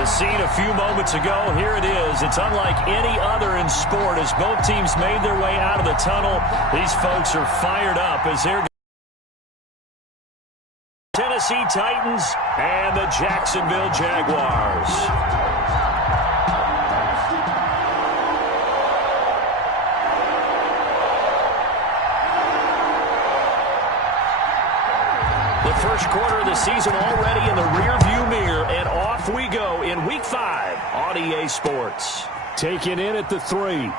The scene a few moments ago, here it is. It's unlike any other in sport as both teams made their way out of the tunnel. These folks are fired up as they're Tennessee Titans and the Jacksonville Jaguars. The first quarter of the season already in the rearview mirror, and off we go in Week 5 on EA Sports. Taken in at the 3.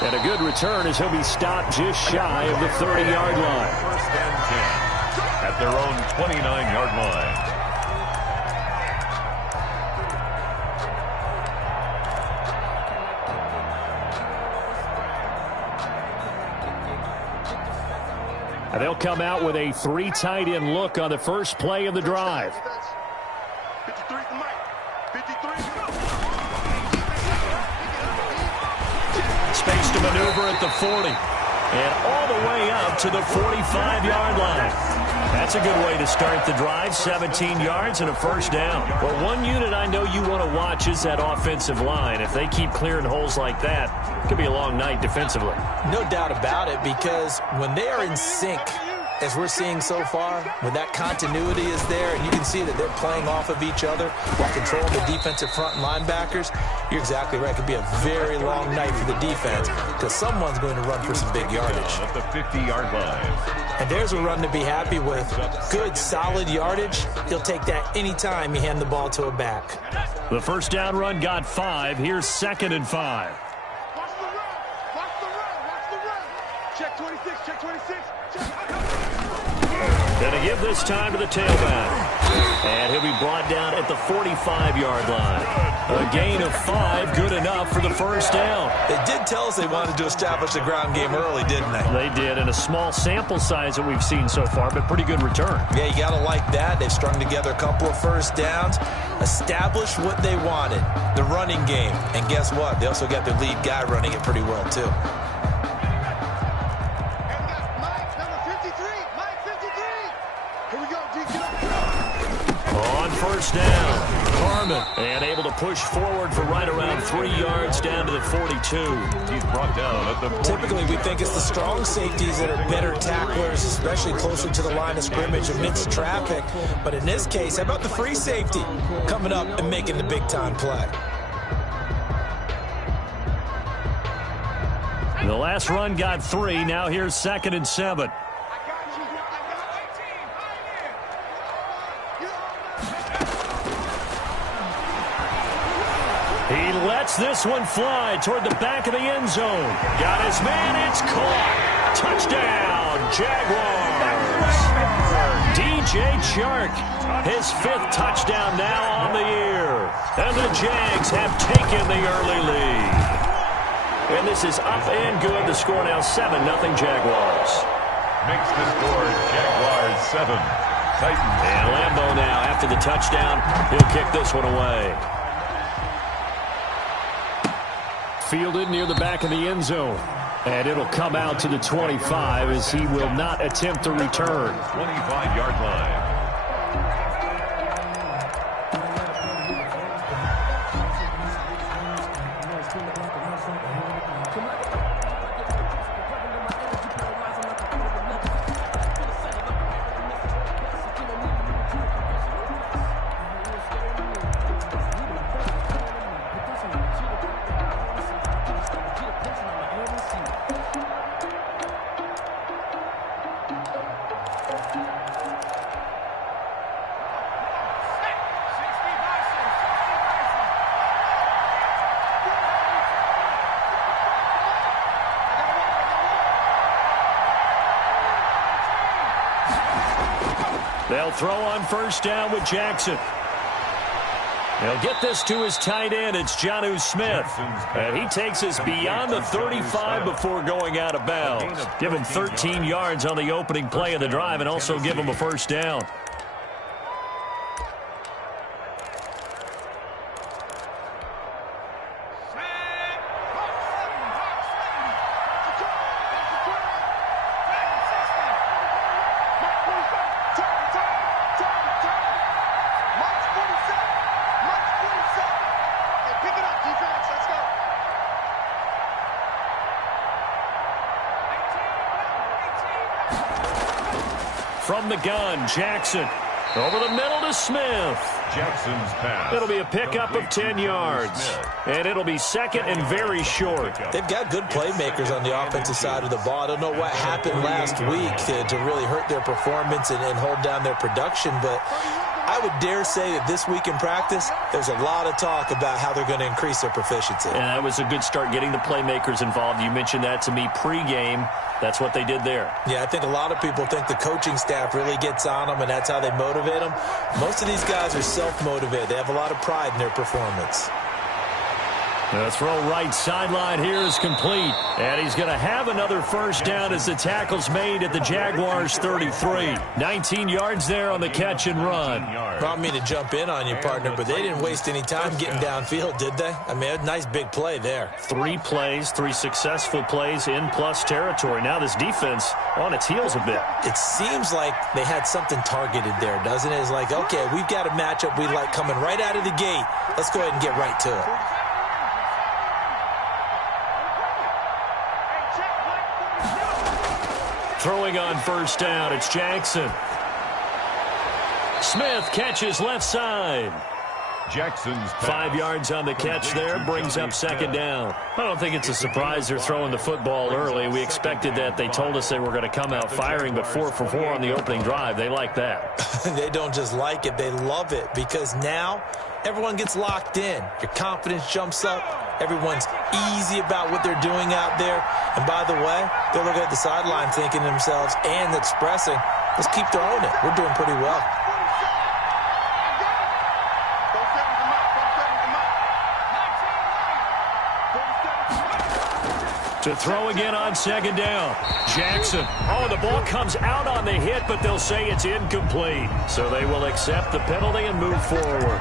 And a good return as he'll be stopped just shy of the 30-yard line. First and 10 at their own 29-yard line. And they'll come out with a 3 tight end look on the first play of the drive. 53 to Mike. 53. Space to maneuver at the 40. And all the way up to the 45-yard line. That's a good way to start the drive. 17 yards and a first down. Well, one unit I know you want to watch is that offensive line. If they keep clearing holes like that, it could be a long night defensively. No doubt about it, because when they are in sync, as we're seeing so far, when that continuity is there and you can see that they're playing off of each other while controlling the defensive front and linebackers, you're exactly right. It could be a very long night for the defense because someone's going to run for some big yardage. At the 50-yard line. And there's a run to be happy with. Good, solid yardage. He'll take that anytime you hand the ball to a back. The first down run got 5. Here's 2nd and 5. Watch the run. Watch the run. Watch the run. Check 26. Check 26. Going to give this time to the tailback. And he'll be brought down at the 45-yard line. A gain of 5, good enough for the first down. They did tell us they wanted to establish the ground game early, didn't they? They did, in a small sample size that we've seen so far, but pretty good return. Yeah, you got to like that. They've strung together a couple of first downs, established what they wanted, the running game. And guess what? They also got their lead guy running it pretty well, too. On first down, Harmon, and able to push forward for right around 3 yards down to the 42. He's brought down at the 40. Typically, we think it's the strong safeties that are better tacklers, especially closer to the line of scrimmage amidst traffic. But in this case, how about the free safety coming up and making the big-time play? The last run got 3. Now here's 2nd and 7. He lets this one fly toward the back of the end zone. Got his man. It's caught. Touchdown, Jaguars. DJ Chark, his 5th touchdown now on the year. And the Jags have taken the early lead. And this is up and good. The score now 7-0 Jaguars. Makes the score Jaguars 7. Titans. And Lambeau now, after the touchdown, he'll kick this one away. Fielded near the back of the end zone. And it'll come out to the 25 as he will not attempt to return. 25-yard line. They'll throw on first down with Jackson. He'll get this to his tight end. It's Jonnu Smith. And he takes us beyond the 35 before going out of bounds. Give him 13 yards on the opening play of the drive and also give him a first down. from the gun. Jackson over the middle to Smith. Jackson's pass. It'll be a pickup of 10 yards. And it'll be second and very short. They've got good playmakers on the offensive side of the ball. I don't know what happened last week to really hurt their performance and hold down their production, but I would dare say that this week in practice, there's a lot of talk about how they're going to increase their proficiency. And that was a good start, getting the playmakers involved. You mentioned that to me pregame. That's what they did there. Yeah, I think a lot of people think the coaching staff really gets on them, and that's how they motivate them. Most of these guys are self-motivated. They have a lot of pride in their performance. The throw right sideline here is complete. And he's going to have another first down as the tackle's made at the Jaguars' 33. 19 yards there on the catch and run. I don't mean to jump in on you, partner, but they didn't waste any time getting downfield, did they? I mean, a nice big play there. 3 plays, 3 successful plays in plus territory. Now this defense on its heels a bit. It seems like they had something targeted there, doesn't it? It's like, okay, we've got a matchup we like coming right out of the gate. Let's go ahead and get right to it. Throwing on first down, it's Jackson. Smith catches left side. Jackson's pass. 5 yards on the catch there, brings up second down. I don't think it's a surprise they're throwing the football early. We expected that. They told us they were going to come out firing, but 4 for 4 on the opening drive. They like that. They don't just like it, they love it, because now everyone gets locked in. Your confidence jumps up. Everyone's easy about what they're doing out there. And by the way, they're looking at the sideline thinking to themselves and expressing, let's keep throwing it. We're doing pretty well. To throw again on second down. Jackson. Oh, the ball comes out on the hit, but they'll say it's incomplete. So they will accept the penalty and move forward.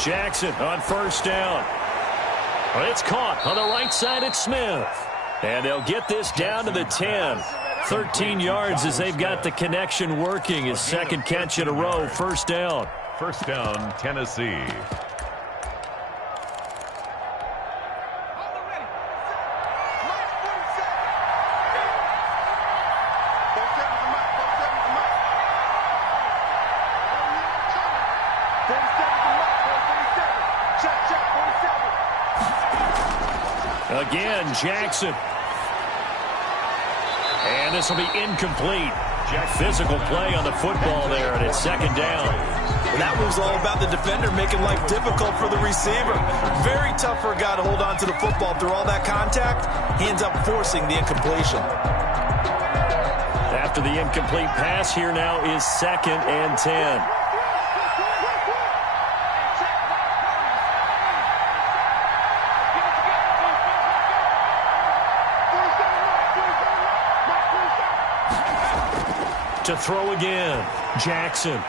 Jackson on first down. It's caught on the right side at Smith. And they'll get this down to the 10. 13 yards as they've got the connection working. His second catch in a row. First down. First down, Tennessee. Again, Jackson. And this will be incomplete. Physical play on the football there, and it's second down. Well, that move's all about the defender making life difficult for the receiver. Very tough for a guy to hold on to the football through all that contact. He ends up forcing the incompletion. After the incomplete pass, here now is second and 10. To throw again, Jackson.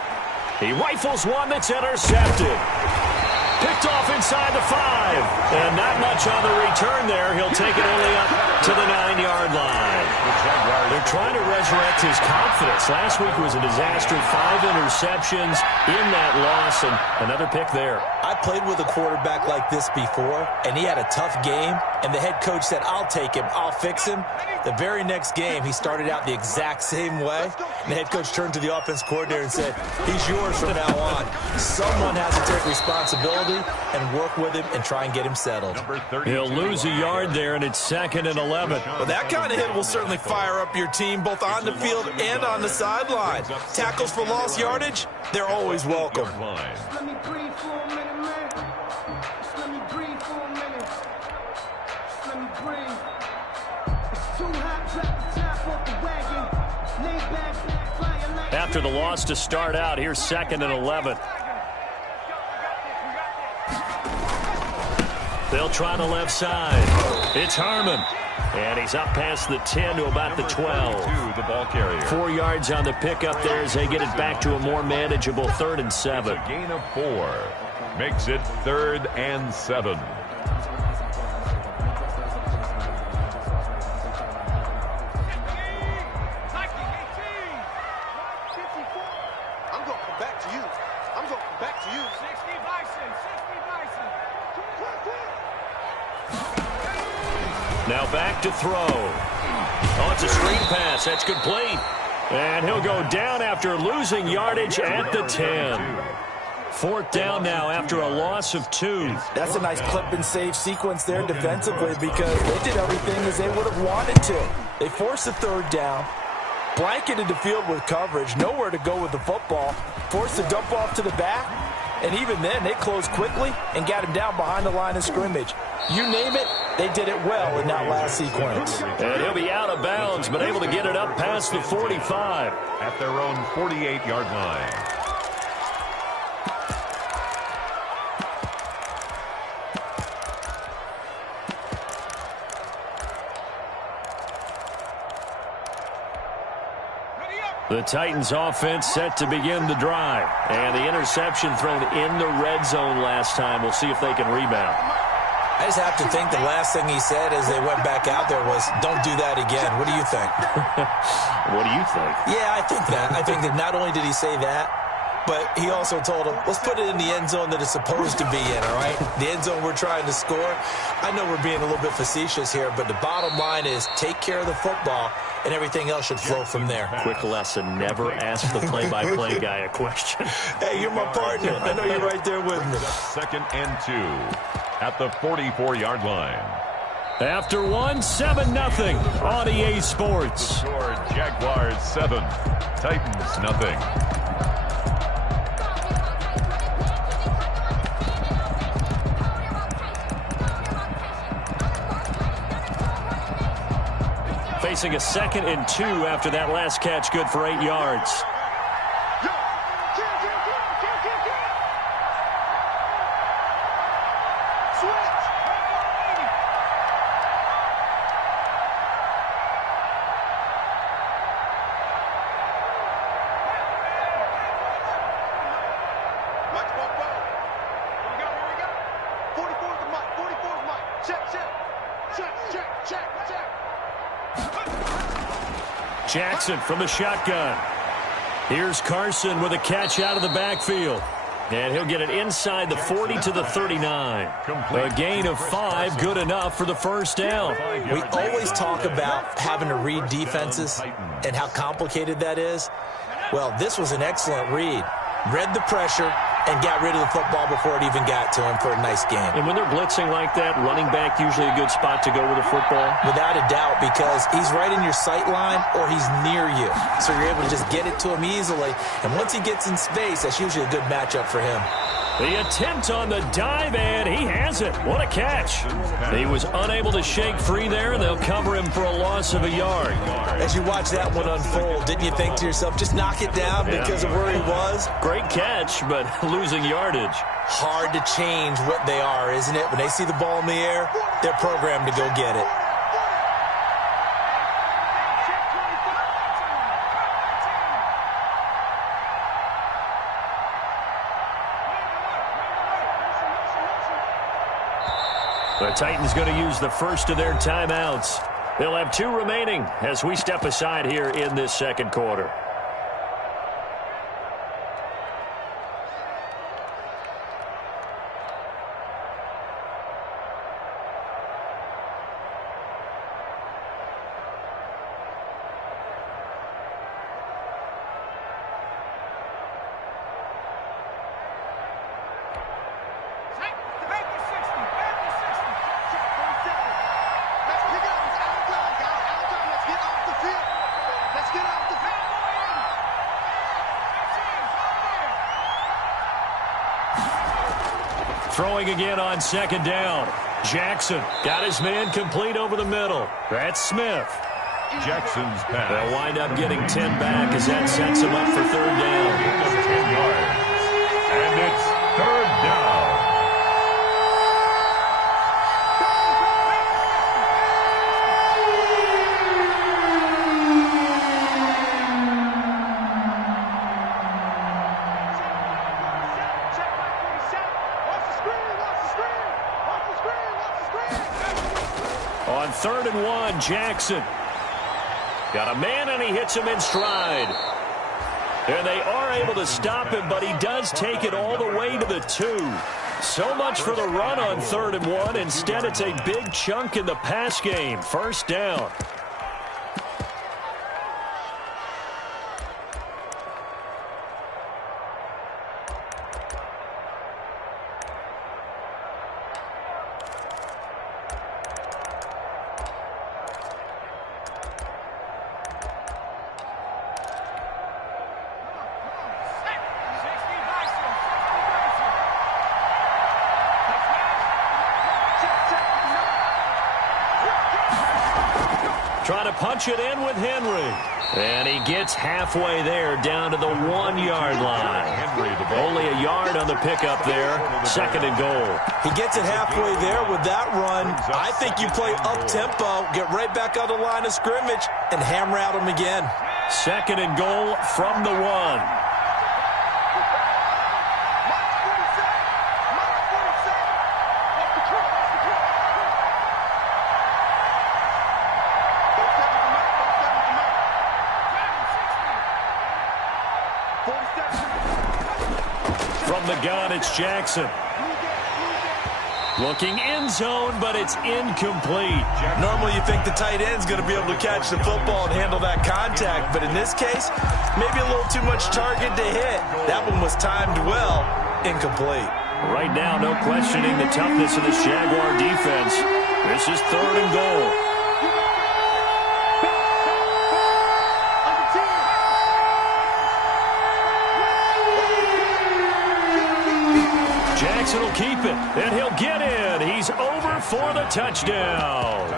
He rifles one that's intercepted. Picked off inside the 5. And not much on the return there. He'll take it only up to the 9-yard line. They're trying to resurrect his confidence. Last week was a disaster. 5 interceptions in that loss, and another pick there. I played with a quarterback like this before, and he had a tough game, and the head coach said, I'll take him, I'll fix him. The very next game, he started out the exact same way, and the head coach turned to the offense coordinator and said, he's yours from now on. Someone has to take responsibility and work with him and try and get him settled. He'll lose a yard there, and it's second and 11. Well, that kind of hit will certainly fire up your team both on the field and on the sideline. Tackles for lost yardage, they're always welcome. Let me breathe for a minute, man. Just let me breathe for a minute. Just let me breathe. It's too hot, drop the top off the wagon. Lay back, flying like... After the loss to start out, here's second and 11. They'll try the left side. It's Harmon. And he's up past the 10 to about the 12. The ball carrier. 4 yards on the pickup there as they get it back to a more manageable 3rd and 7. A gain of 4. Makes it 3rd and 7. Now back to throw. Oh, it's a screen pass. That's complete. And he'll go down after losing yardage at the 10. 4th down now after a loss of 2. That's a nice clip and save sequence there defensively because they did everything as they would have wanted to. They forced the 3rd down, blanketed the field with coverage, nowhere to go with the football, forced the dump off to the back, and even then they closed quickly and got him down behind the line of scrimmage. You name it, they did it well in that last sequence. And he'll be out of bounds, but able to get it up past the 45. At their own 48-yard line. The Titans offense set to begin the drive. And the interception thrown in the red zone last time. We'll see if they can rebound. I just have to think the last thing he said as they went back out there was, don't do that again. What do you think? What do you think? Yeah, I think that. I think that not only did he say that, but he also told him, let's put it in the end zone that it's supposed to be in, all right? The end zone we're trying to score. I know we're being a little bit facetious here, but the bottom line is take care of the football, and everything else should flow from there. Quick lesson, never ask the play-by-play guy a question. Hey, you're my partner. I know you're right there with me. 2nd and 2 at the 44-yard line. After 7-0 on EA Sports. Score Jaguars 7, Titans nothing. Facing a 2nd and 2 after that last catch, good for 8 yards. Jackson from the shotgun. Here's Carson with a catch out of the backfield. And he'll get it inside the 40 to the 39. A gain of 5, good enough for the 1st down. We always talk about having to read defenses and how complicated that is. Well, this was an excellent read. Read the pressure and got rid of the football before it even got to him for a nice game. And when they're blitzing like that, running back usually a good spot to go with the football? Without a doubt, because he's right in your sight line or he's near you. So you're able to just get it to him easily. And once he gets in space, that's usually a good matchup for him. The attempt on the dive, and he has it. What a catch. He was unable to shake free there, and they'll cover him for a loss of a yard. As you watch that one unfold, didn't you think to yourself, just knock it down because of where he was? Great catch, but losing yardage. Hard to change what they are, isn't it? When they see the ball in the air, they're programmed to go get it. The Titans going to use the first of their timeouts. They'll have 2 remaining as we step aside here in this 2nd quarter. Throwing again on 2nd down. Jackson got his man complete over the middle. That's Smith. Jackson's pass. They'll wind up getting 10 back as that sets him up for 3rd down. 10 yards. And it's 3rd down. on 3rd and 1, Jackson. Got a man, and he hits him in stride. And they are able to stop him, but he does take it all the way to the 2. So much for the run on 3rd and 1. Instead, it's a big chunk in the pass game. 1st down. Trying to punch it in with Henry. And he gets halfway there, down to the 1-yard line. Only a yard on the pickup there. 2nd and goal. He gets it halfway there with that run. I think you play up-tempo, get right back on the line of scrimmage, and hammer at him again. 2nd and goal from the 1. From the gun, it's Jackson. Looking end zone, but it's incomplete. Normally you think the tight end's going to be able to catch the football and handle that contact, but in this case, maybe a little too much target to hit. That one was timed well, incomplete. Right now, no questioning the toughness of this Jaguar defense. This is 3rd and goal. Jackson will keep it, and he'll get in. He's over for the touchdown.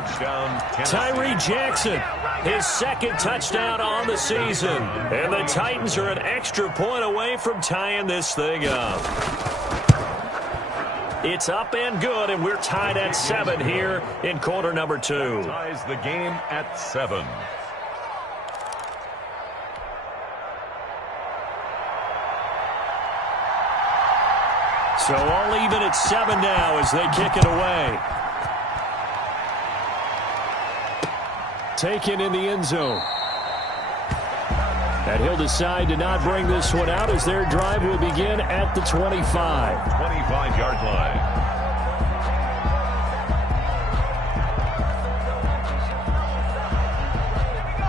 Tyree Jackson, his 2nd touchdown on the season. And the Titans are an extra point away from tying this thing up. It's up and good, and we're tied at 7 here in quarter number 2. Ties the game at 7. So all even at 7 now as they kick it away. Taken in the end zone. And he'll decide to not bring this one out as their drive will begin at the 25. 25-yard line.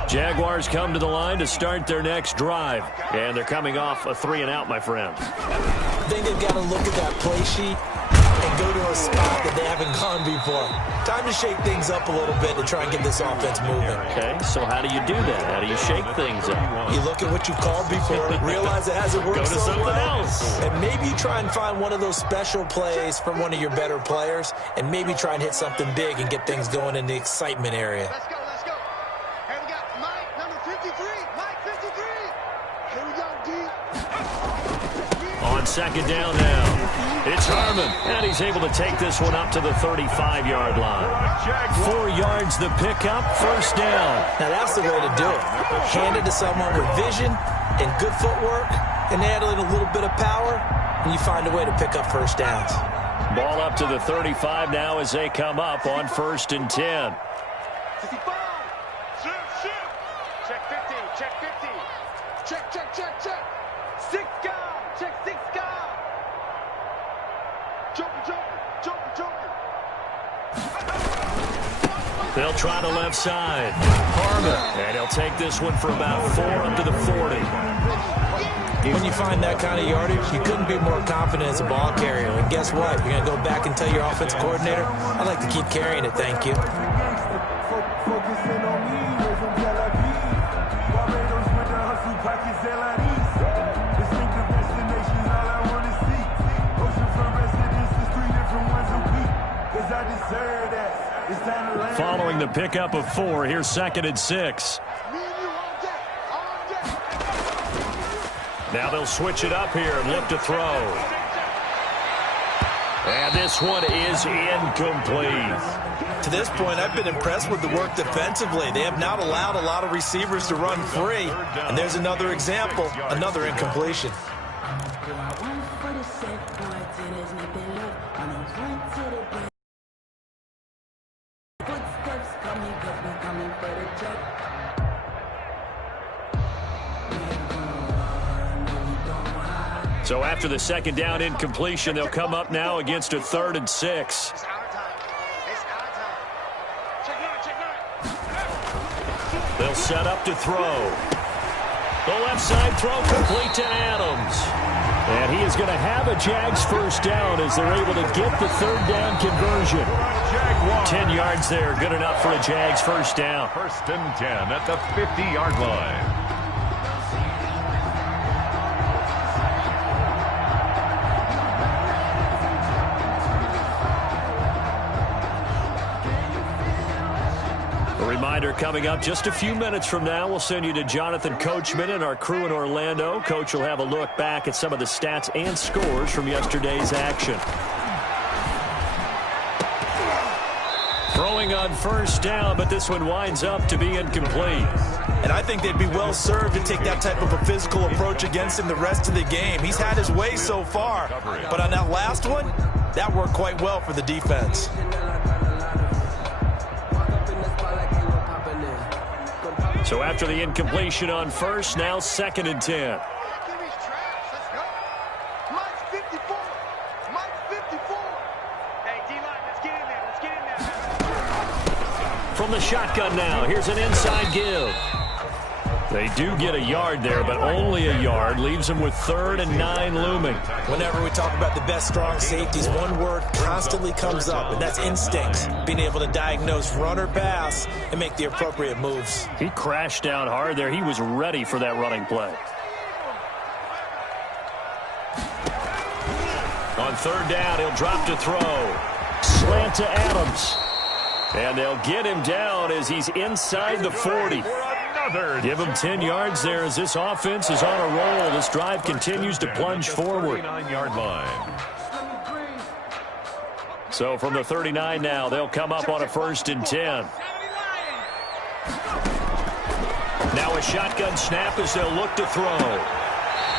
Jaguars come to the line to start their next drive. And they're coming off a 3-and-out, my friends. I think they've got to look at that play sheet and go to a spot that they haven't gone before. Time to shake things up a little bit to try and get this offense moving. Okay, so how do you do that? How do you shake things up? You look at what you called before, realize it hasn't worked Go to so something well, else. and maybe you try and find one of those special plays from one of your better players, and maybe try and hit something big and get things going in the excitement area. Let's go, let's go. Hey, we got Mike, number 53. Mike, 53. Here we go, D. On 2nd down now. It's Harmon, and he's able to take this one up to the 35-yard line. 4 yards the pickup, 1st down. Now that's the way to do it. Hand it to someone with vision and good footwork, and add in a little bit of power, and you find a way to pick up 1st downs. Ball up to the 35 now as they come up on 1st and 10. 55. Check 50, check 50. Check, check, check, check. 6 guy, check 6 guy. Joker, joker, joker, joker. They'll try the left side. Harmon, and he'll take this one for about 4 up to the 40. When you find that kind of yardage, you couldn't be more confident as a ball carrier. And guess what? You're going to go back and tell your offensive coordinator, I'd like to keep carrying it, thank you. Following the pickup of 4, here's 2nd and 6. Now they'll switch it up here and look to throw. And this one is incomplete. To this point, I've been impressed with the work defensively. They have not allowed a lot of receivers to run free. And there's another example, another incompletion. Footsteps So after the second down incompletion, they'll come up now against a 3rd and 6. They'll set up to throw. The left side throw complete to Adams. And he is going to have a Jags first down as they're able to get the 3rd down conversion. 10 yards there, good enough for a Jags first down. 1st and 10 at the 50-yard line. Reminder coming up just a few minutes from now, we'll send you to Jonathan Coachman and our crew in Orlando. Coach will have a look back at some of the stats and scores from yesterday's action. Throwing on first down, but this one winds up to be incomplete. And I think they'd be well served to take that type of a physical approach against him the rest of the game. He's had his way so far, but on that last one, that worked quite well for the defense. So after the incompletion on first, now 2nd and 10. From the shotgun now, here's an inside give. They do get a yard there, but only a yard. Leaves them with 3rd and 9 looming. Whenever we talk about the best strong safeties, one word constantly comes up, and that's instincts. Being able to diagnose run or pass and make the appropriate moves. He crashed down hard there. He was ready for that running play. On 3rd down, he'll drop to throw. Slant to Adams. And they'll get him down as he's inside the 40. Give him 10 yards there as this offense is on a roll. This drive continues to plunge forward. 39-yard line. So from the 39 now, they'll come up on a 1st and 10. Now a shotgun snap as they'll look to throw.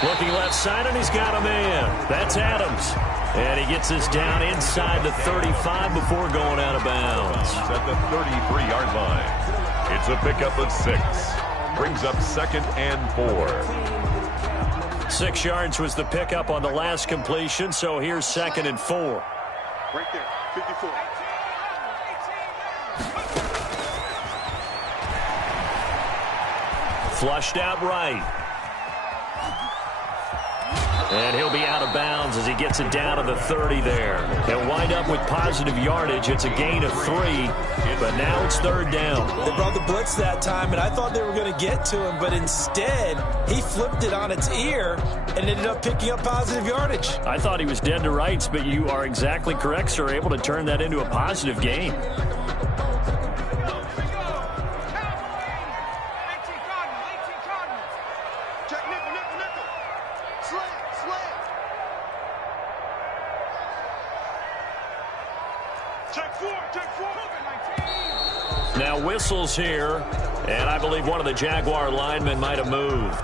Looking left side, and he's got a man. That's Adams. And he gets us down inside the 35 before going out of bounds. At the 33-yard line. It's a pickup of 6. Brings up 2nd and 4. 6 yards was the pickup on the last completion, so here's 2nd and 4. Right there, 54. Flushed out right. And he'll be out of bounds as he gets it down to the 30 there. He'll wind up with positive yardage. It's a gain of 3, but now it's 3rd down. They brought the blitz that time, and I thought they were going to get to him, but instead, he flipped it on its ear and ended up picking up positive yardage. I thought he was dead to rights, but you are exactly correct, sir. Able to turn that into a positive gain. Now whistles here, and I believe one of the Jaguar linemen might have moved.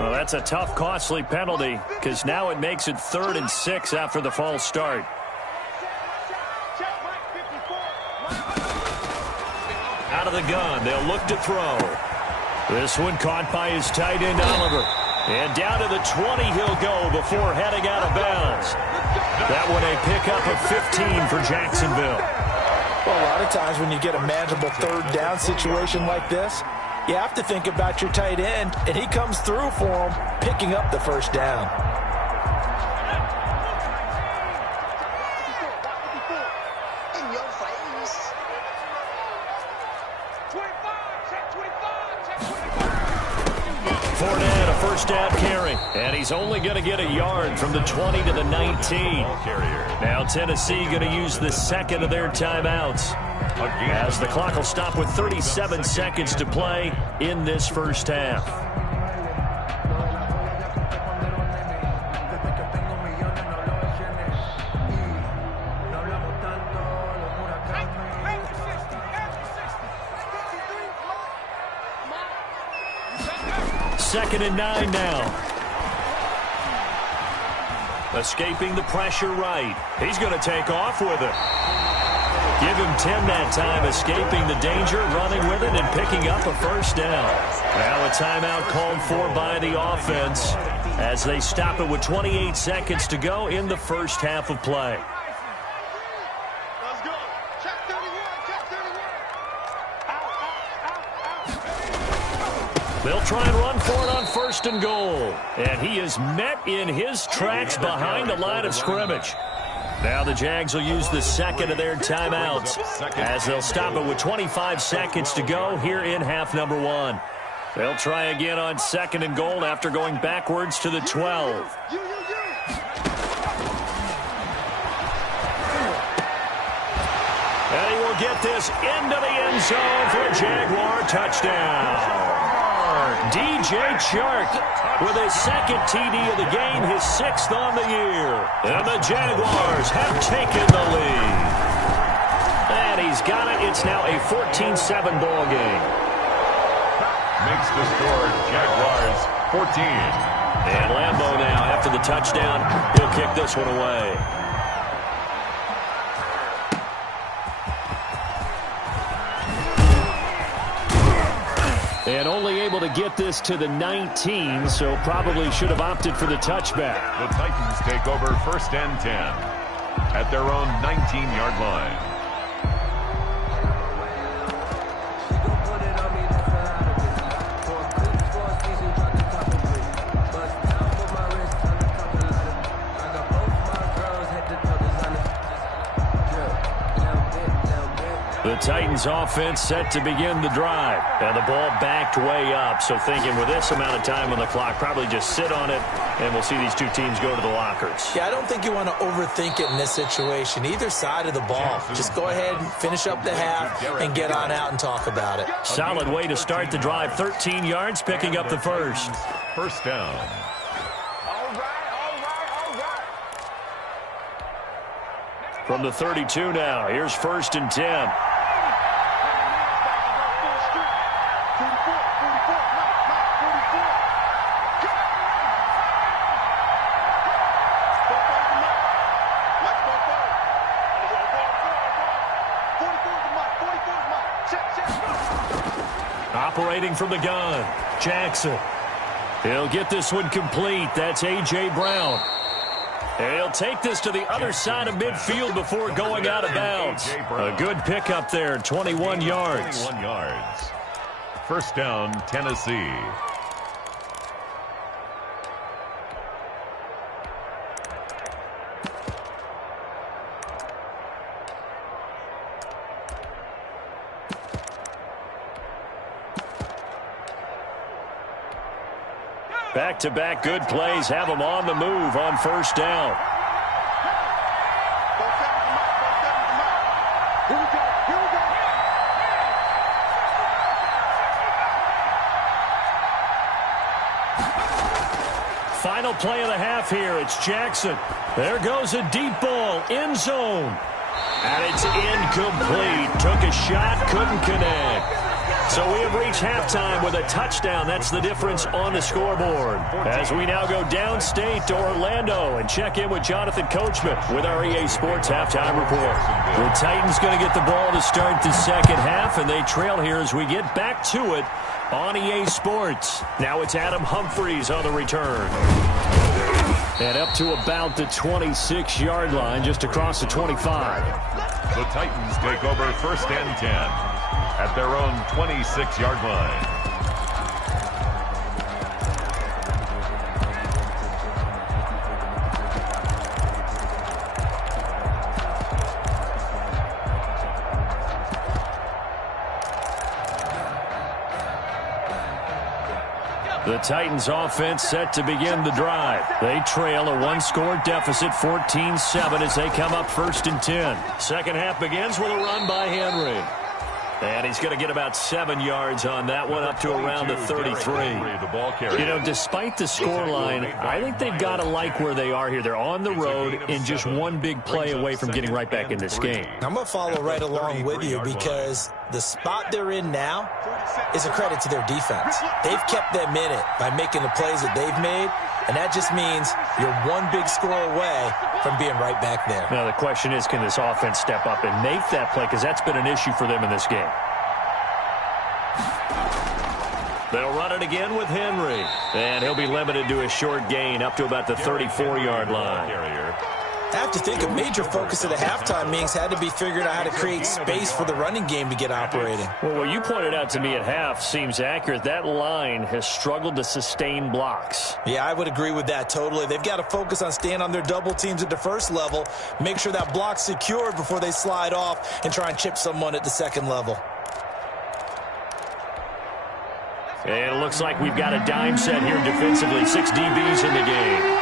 Well, that's a tough, costly penalty because now it makes it 3rd and 6 after the false start. Out of the gun, they'll look to throw. This one caught by his tight end, Oliver. And down to the 20 he'll go before heading out of bounds. That one a pickup of 15 for Jacksonville. Well, a lot of times when you get a manageable 3rd down situation like this, you have to think about your tight end, and he comes through for him, picking up the 1st down. Fournette, a 1st down carry. And he's only going to get a yard from the 20 to the 19. Now Tennessee going to use the 2nd of their timeouts, as the clock will stop with 37 seconds to play in this first half. Second and 9 now. Escaping the pressure right. He's going to take off with it. Give him 10 that time, escaping the danger, running with it, and picking up a first down. Now a timeout called for by the offense as they stop it with 28 seconds to go in the first half of play. Let's go. Check 31. Check 31. They'll try and run for it on first and goal. And he is met in his tracks behind the line of scrimmage. Now the Jags will use the second of their timeouts as they'll stop it with 25 seconds to go here in half number 1. They'll try again on second and goal after going backwards to the 12. And he will get this into the end zone for a Jaguar touchdown. DJ Chark with his second TD of the game, his 6th on the year. And the Jaguars have taken the lead. And he's got it. It's now a 14-7 ball game. Makes the score Jaguars 14. And Lambeau now, after the touchdown, he'll kick this one away. And only able to get this to the 19, so probably should have opted for the touchback. The Titans take over first and 10 at their own 19-yard line. The Titans offense set to begin the drive. And the ball backed way up. So thinking with this amount of time on the clock, probably just sit on it, and we'll see these two teams go to the lockers. Yeah, I don't think you want to overthink it in this situation. Either side of the ball. Just go ahead and finish up the half and get on out and talk about it. Solid way to start the drive. 13 yards, picking up the first. First down. From the 32 now, here's first and 10. Operating from the gun, Jackson. He'll get this one complete. That's A.J. Brown. And he'll take this to the other side of midfield before going out of bounds. A good pickup there, 21 yards. 21 yards. First down, Tennessee. Back-to-back good plays have them on the move on first down. Final play of the half here. It's Jackson. There goes a deep ball, end zone. And it's incomplete. Took a shot, couldn't connect. So we have reached halftime with a touchdown. That's the difference on the scoreboard. As we now go downstate to Orlando and check in with Jonathan Coachman with our EA Sports Halftime Report. The Titans going to get the ball to start the second half, and they trail here as we get back to it on EA Sports. Now it's Adam Humphries on the return. And up to about the 26-yard line, just across the 25. The Titans take over first and 10 at their own 26-yard line. The Titans offense set to begin the drive. They trail a one-score deficit, 14-7, as they come up first and 10. Second half begins with a run by Henry. And he's going to get about 7 yards on that one, up to around the 33. You know, despite the scoreline, I think they've got to like where they are here. They're on the road and just one big play away from getting right back in this game. I'm going to follow right along with you because the spot they're in now is a credit to their defense. They've kept them in it by making the plays that they've made, And that just means you're one big score away from being right back there. Now, the question is, can this offense step up and make that play? Because that's been an issue for them in this game. They'll run it again with Henry. And he'll be limited to a short gain up to about the 34-yard line. I have to think a major focus of the halftime meetings had to be figuring out how to create space for the running game to get operating. Well, what you pointed out to me at half seems accurate. That line has struggled to sustain blocks. Yeah, I would agree with that totally. They've got to focus on staying on their double teams at the first level, make sure that block's secured before they slide off and try and chip someone at the second level. And it looks like we've got a dime set here defensively. 6 DBs in the game.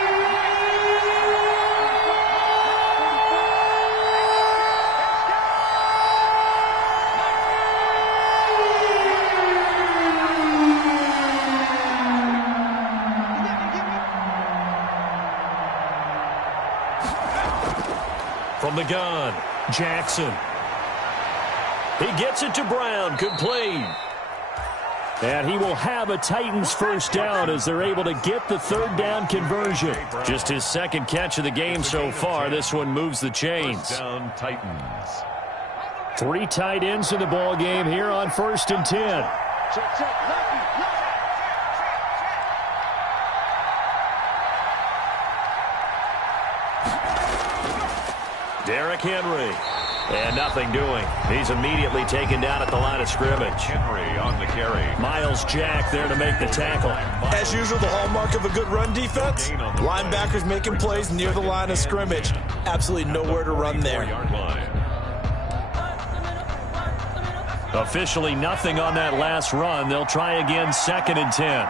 From the gun, Jackson. He gets it to Brown, complete. And he will have a Titans first down as they're able to get the third down conversion. Just his second catch of the game so far. This one moves the chains. First down, Titans. 3 tight ends in the ball game here on 1st and 10. Derrick Henry. And nothing doing. He's immediately taken down at the line of scrimmage. Henry on the carry. Miles Jack there to make the tackle. As usual, the hallmark of a good run defense, linebackers making plays near the line of scrimmage. Absolutely nowhere to run there. Officially nothing on that last run. They'll try again 2nd and 10.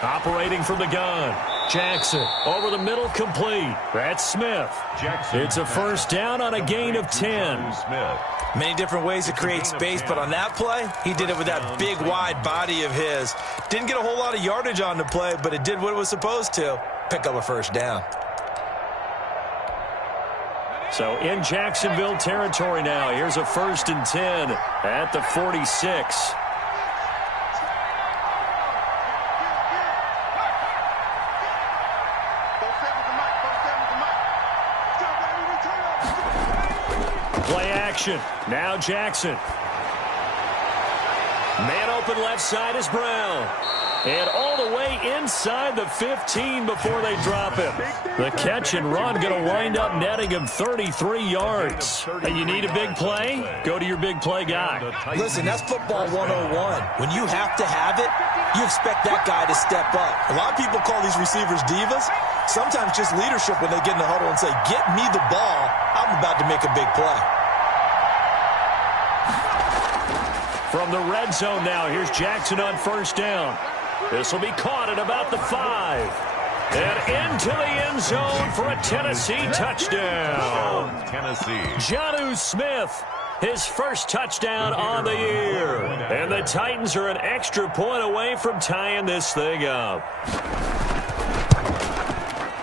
Operating from the gun. Jackson over the middle, complete. That's Smith. Jackson. It's a first down on a gain of 10. Smith. Many different ways to create space, but on that play, he did it with that big, wide body of his. Didn't get a whole lot of yardage on the play, but it did what it was supposed to. Pick up a first down. So in Jacksonville territory now. Here's a 1st and 10 at the 46. Play action. Now Jackson. Man open left side is Brown. And all the way inside the 15 before they drop him. The catch and run going to wind up netting him 33 yards. And you need a big play? Go to your big play guy. Listen, that's football 101. When you have to have it, you expect that guy to step up. A lot of people call these receivers divas. Sometimes just leadership when they get in the huddle and say, get me the ball. I'm about to make a big play. From the red zone now, here's Jackson on 1st down. This will be caught at about the 5. And into the end zone for a Tennessee touchdown. Tennessee. Jonnu Smith, his first touchdown on the year. And the Titans are an extra point away from tying this thing up.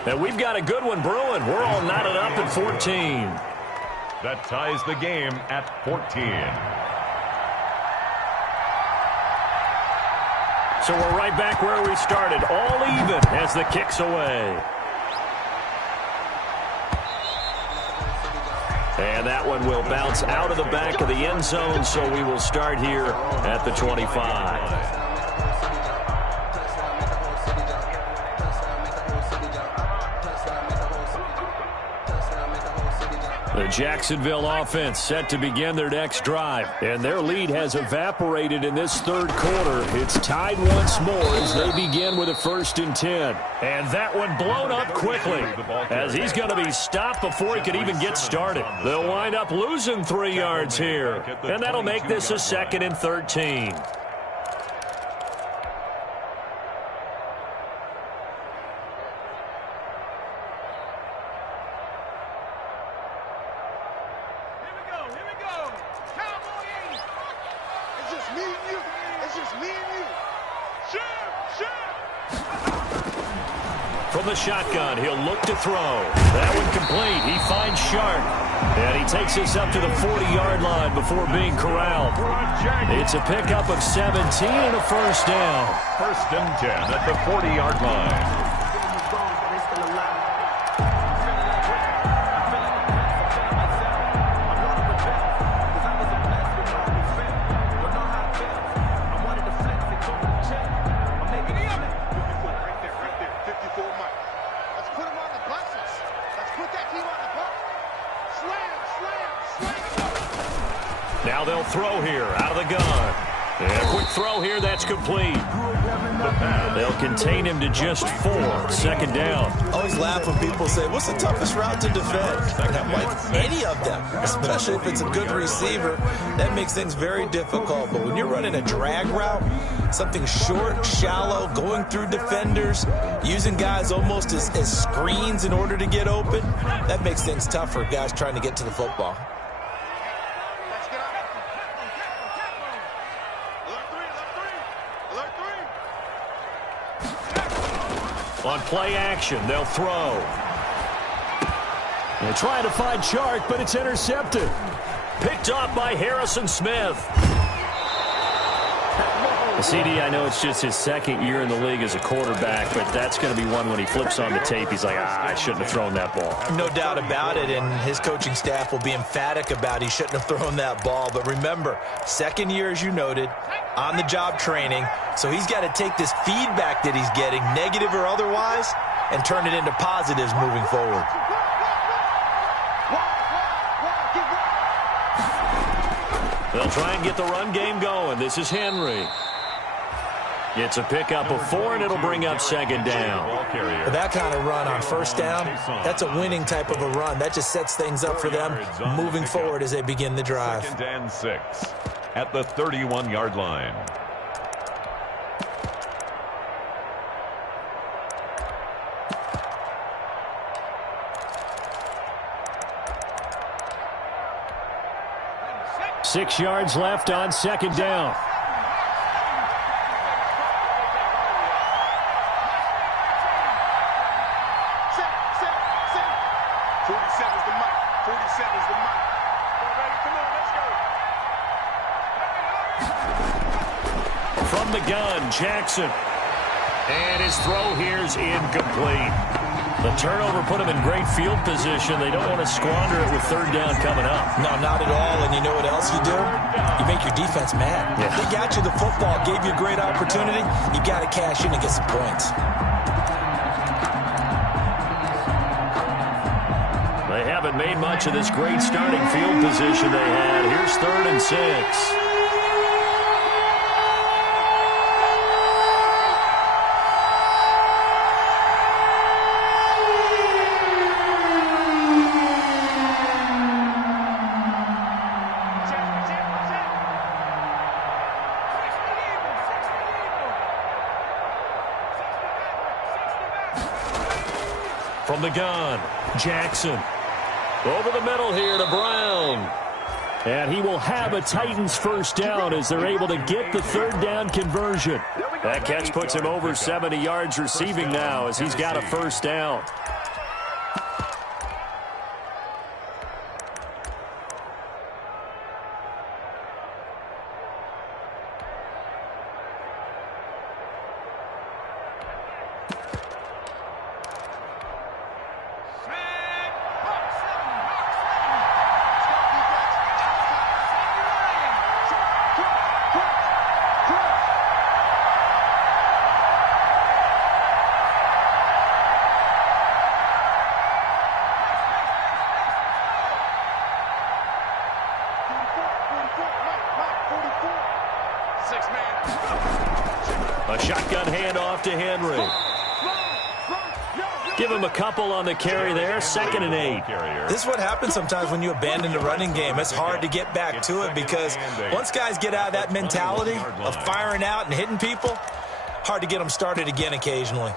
And we've got a good one brewing. We're all knotted up at 14. That ties the game at 14. So we're right back where we started, all even as the kick's away. And that one will bounce out of the back of the end zone, so we will start here at the 25. The Jacksonville offense set to begin their next drive. And their lead has evaporated in this third quarter. It's tied once more as they begin with a 1st and 10. And that one blown up quickly as he's going to be stopped before he could even get started. They'll wind up losing 3 yards here. And that'll make this a 2nd and 13. From the shotgun, he'll look to throw. That one complete. He finds Sharp. And he takes us up to the 40-yard line before being corralled. It's a pickup of 17 and a first down. 1st and 10 at the 40-yard line. Now they'll throw here out of the gun. And a quick throw here, that's complete. They'll contain him to just 4. 2nd down. I always laugh when people say, what's the toughest route to defend? I'm like, any of them, especially if it's a good receiver. That makes things very difficult. But when you're running a drag route, something short, shallow, going through defenders, using guys almost as screens in order to get open, that makes things tough for guys trying to get to the football. On play action, they'll throw. They're trying to find Chark, but it's intercepted. Picked off by Harrison Smith. CD, I know it's just his 2nd year in the league as a quarterback, but that's going to be one when he flips on the tape, he's like, I shouldn't have thrown that ball. No doubt about it, and his coaching staff will be emphatic about he shouldn't have thrown that ball. But remember, 2nd year, as you noted, on-the-job training, so he's got to take this feedback that he's getting, negative or otherwise, and turn it into positives moving forward. They'll try and get the run game going. This is Henry. It's a pickup of 4, and it'll bring up 2nd down. With that kind of run on 1st down, that's a winning type of a run. That just sets things up for them moving forward as they begin the drive. 2nd and 6 at the 31-yard line. Six yards left on 2nd down. From the gun, Jackson. And his throw here is incomplete. The turnover put him in great field position. They don't want to squander it with 3rd down coming up. No, not at all. And you know what else you do? You make your defense mad. Yeah. They got you the football, gave you a great opportunity. You got to cash in and get some points. They haven't made much of this great starting field position they had. Here's 3rd and 6. From the gun, Jackson. Over the middle here to Brown. And he will have a Titans 1st down as they're able to get the 3rd down conversion. That catch puts him over 70 yards receiving now as he's got a 1st down. A shotgun handoff to Henry. Give him a couple on the carry there. 2nd and 8. This is what happens sometimes when you abandon the running game. It's hard to get back to it because once guys get out of that mentality of firing out and hitting people, hard to get them started again occasionally.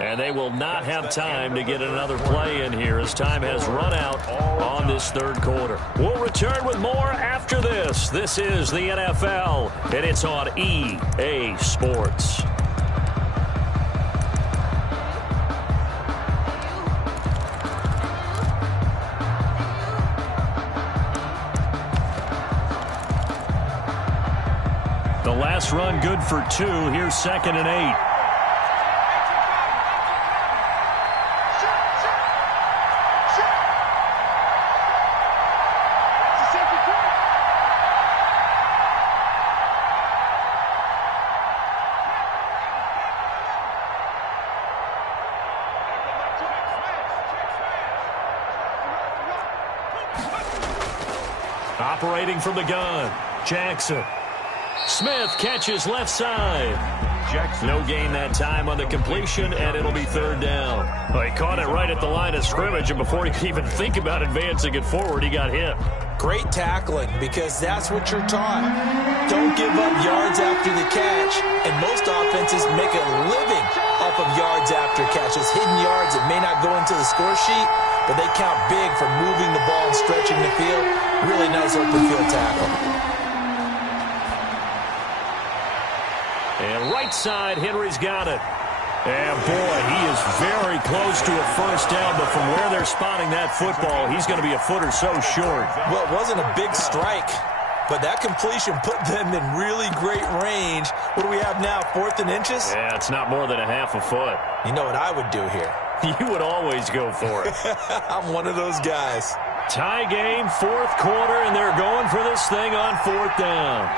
And they will not have time to get another play in here as time has run out on this third quarter. We'll return with more after this. This is the NFL, and it's on EA Sports. The last run good for 2. Here's 2nd and 8. Operating from the gun, Jackson. Smith catches left side. Jackson. No gain that time on the completion, and it'll be 3rd down. Well, he caught it right at the line of scrimmage, and before he could even think about advancing it forward, he got hit. Great tackling, because that's what you're taught. Don't give up yards after the catch, and most offenses make a living off of yards after catch. Those hidden yards that may not go into the score sheet, but they count big for moving the ball and stretching the field. Really nice open field tackle. And right side, Henry's got it. And, boy, he is very close to a first down, but from where they're spotting that football, he's going to be a foot or so short. Well, it wasn't a big strike, but that completion put them in really great range. What do we have now, 4th and inches? Yeah, it's not more than a half a foot. You know what I would do here? You would always go for it. I'm one of those guys. Tie game, 4th quarter, and they're going for this thing on 4th down.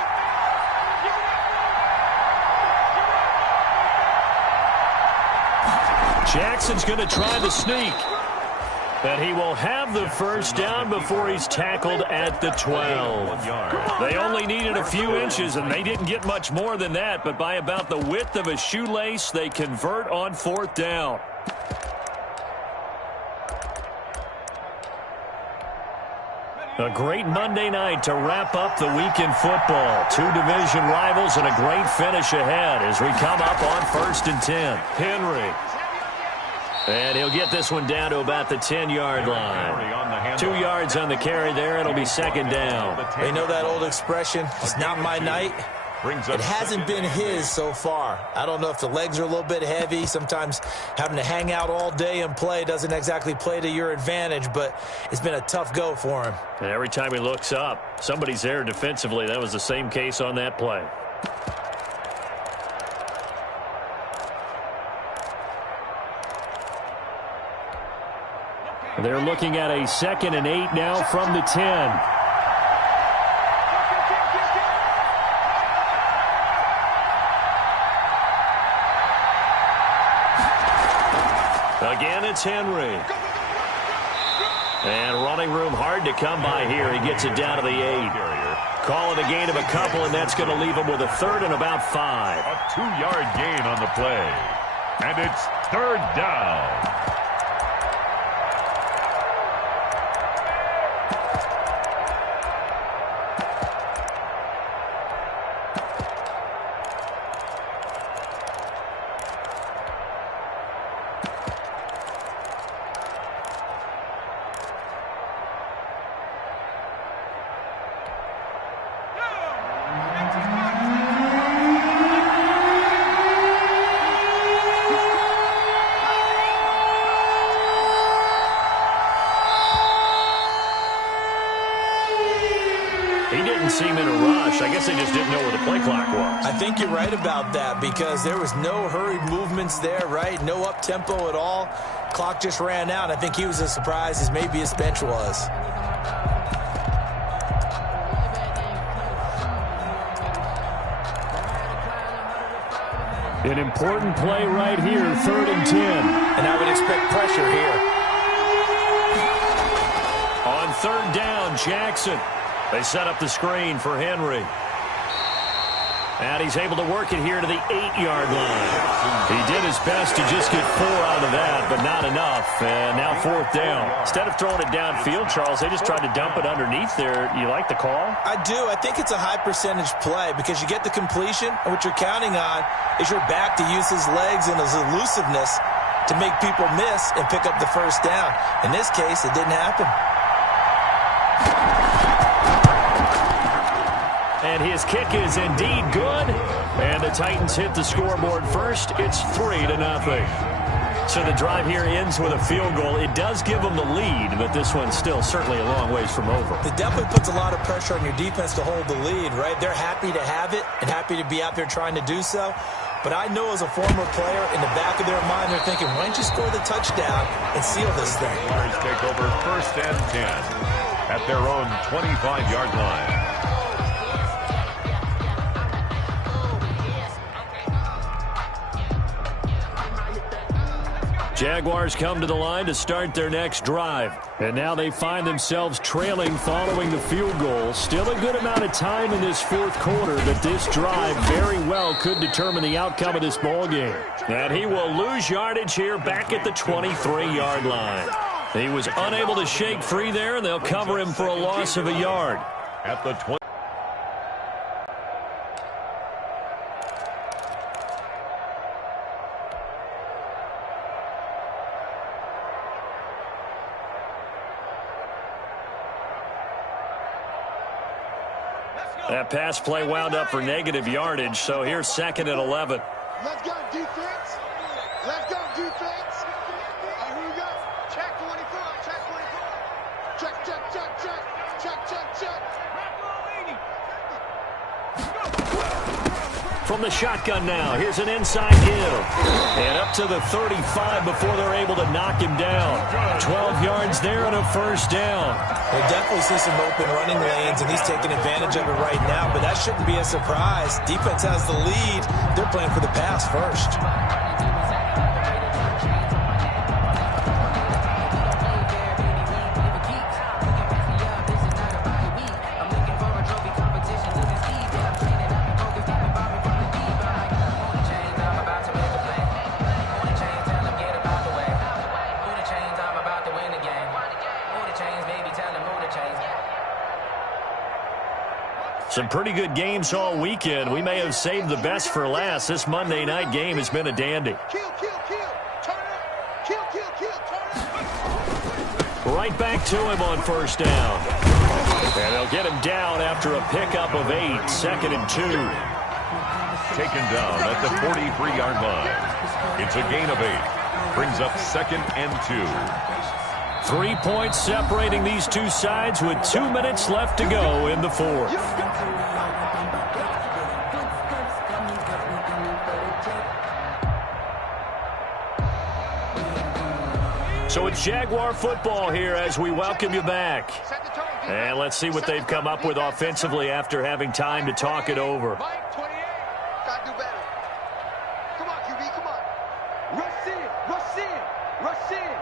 Jackson's going to try the sneak. And he will have the first down before he's tackled at the 12. They only needed a few inches, and they didn't get much more than that. But by about the width of a shoelace, they convert on 4th down. A great Monday night to wrap up the week in football. 2 division rivals and a great finish ahead as we come up on 1st and 10. Henry. And he'll get this one down to about the 10-yard line. 2 yards on the carry there. It'll be 2nd down. They know that old expression, it's not my night. It hasn't been his so far. I don't know if the legs are a little bit heavy. Sometimes having to hang out all day and play doesn't exactly play to your advantage, but it's been a tough go for him. And every time he looks up, somebody's there defensively. That was the same case on that play. They're looking at a 2nd and 8 now from the 10. Again, it's Henry. And running room hard to come by here. He gets it down to the 8. Call it a gain of a couple, and that's going to leave him with a 3rd and about 5. A 2-yard gain on the play. And it's 3rd down. Seem in a rush. I guess they just didn't know where the play clock was. I think you're right about that because there was no hurried movements there, right? No up-tempo at all. Clock just ran out. I think he was as surprised as maybe his bench was. An important play right here, 3rd and 10. And I would expect pressure here. On 3rd down, Jackson. They set up the screen for Henry. And he's able to work it here to the 8-yard line. He did his best to just get 4 out of that, but not enough. And now 4th down. Instead of throwing it downfield, Charles, they just tried to dump it underneath there. You like the call? I do. I think it's a high-percentage play because you get the completion, and what you're counting on is your back to use his legs and his elusiveness to make people miss and pick up the first down. In this case, it didn't happen. And his kick is indeed good. And the Titans hit the scoreboard first. It's 3-0. So the drive here ends with a field goal. It does give them the lead, but this one's still certainly a long ways from over. It definitely puts a lot of pressure on your defense to hold the lead, right? They're happy to have it and happy to be out there trying to do so. But I know as a former player, in the back of their mind, they're thinking, why don't you score the touchdown and seal this thing? Jaguars take over 1st and 10 at their own 25-yard line. Jaguars come to the line to start their next drive. And now they find themselves trailing following the field goal. Still a good amount of time in this fourth quarter, but this drive very well could determine the outcome of this ball game. And he will lose yardage here back at the 23-yard line. He was unable to shake free there, and they'll cover him for a loss of a yard. At the 20. That pass play wound up for negative yardage, so here's 2nd and 11. Let's go, defense. Let's go, defense. Here we go. Check 24. Check 24. Check, check, check, check. Check, check, check. From the shotgun now, here's an inside give. And up to the 35 before they're able to knock him down. 12 yards there and a first down. We'll definitely see some open running lanes, and he's taking advantage of it right now, but that shouldn't be a surprise. Defense has the lead. They're playing for the pass first. Some pretty good games all weekend. We may have saved the best for last. This Monday night game has been a dandy. Kill, kill, kill. Turn it. Kill, kill, kill. Turn it. Right back to him on first down. And they'll get him down after a pickup of 8. 2nd and 2. Taken down at the 43-yard line. It's a gain of 8. Brings up 2nd and 2. 3 points separating these two sides with 2 minutes left to go in the fourth. So it's Jaguar football here as we welcome you back. And let's see what they've come up with offensively after having time to talk it over. Mike, 28. Gotta do better. Come on, QB, come on. Rush in, rush in, rush in.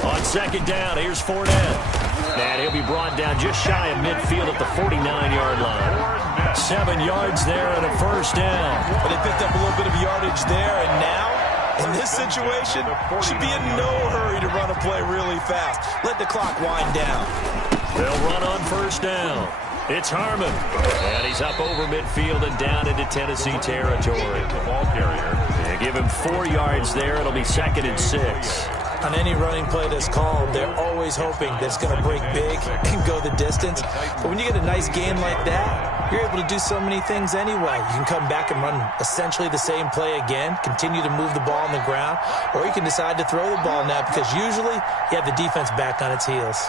On 2nd down, here's Fournette. And he'll be brought down just shy of midfield at the 49-yard line. 7 yards there and a first down. But they picked up a little bit of yardage there, and now, in this situation, should be in no hurry to run a play really fast. Let the clock wind down. They'll run on first down. It's Harmon. And he's up over midfield and down into Tennessee territory. The ball carrier. They give him 4 yards there. It'll be 2nd and 6. On any running play that's called, they're always hoping that it's going to break big and go the distance. But when you get a nice game like that, you're able to do so many things anyway. You can come back and run essentially the same play again, continue to move the ball on the ground, or you can decide to throw the ball now because usually you have the defense back on its heels.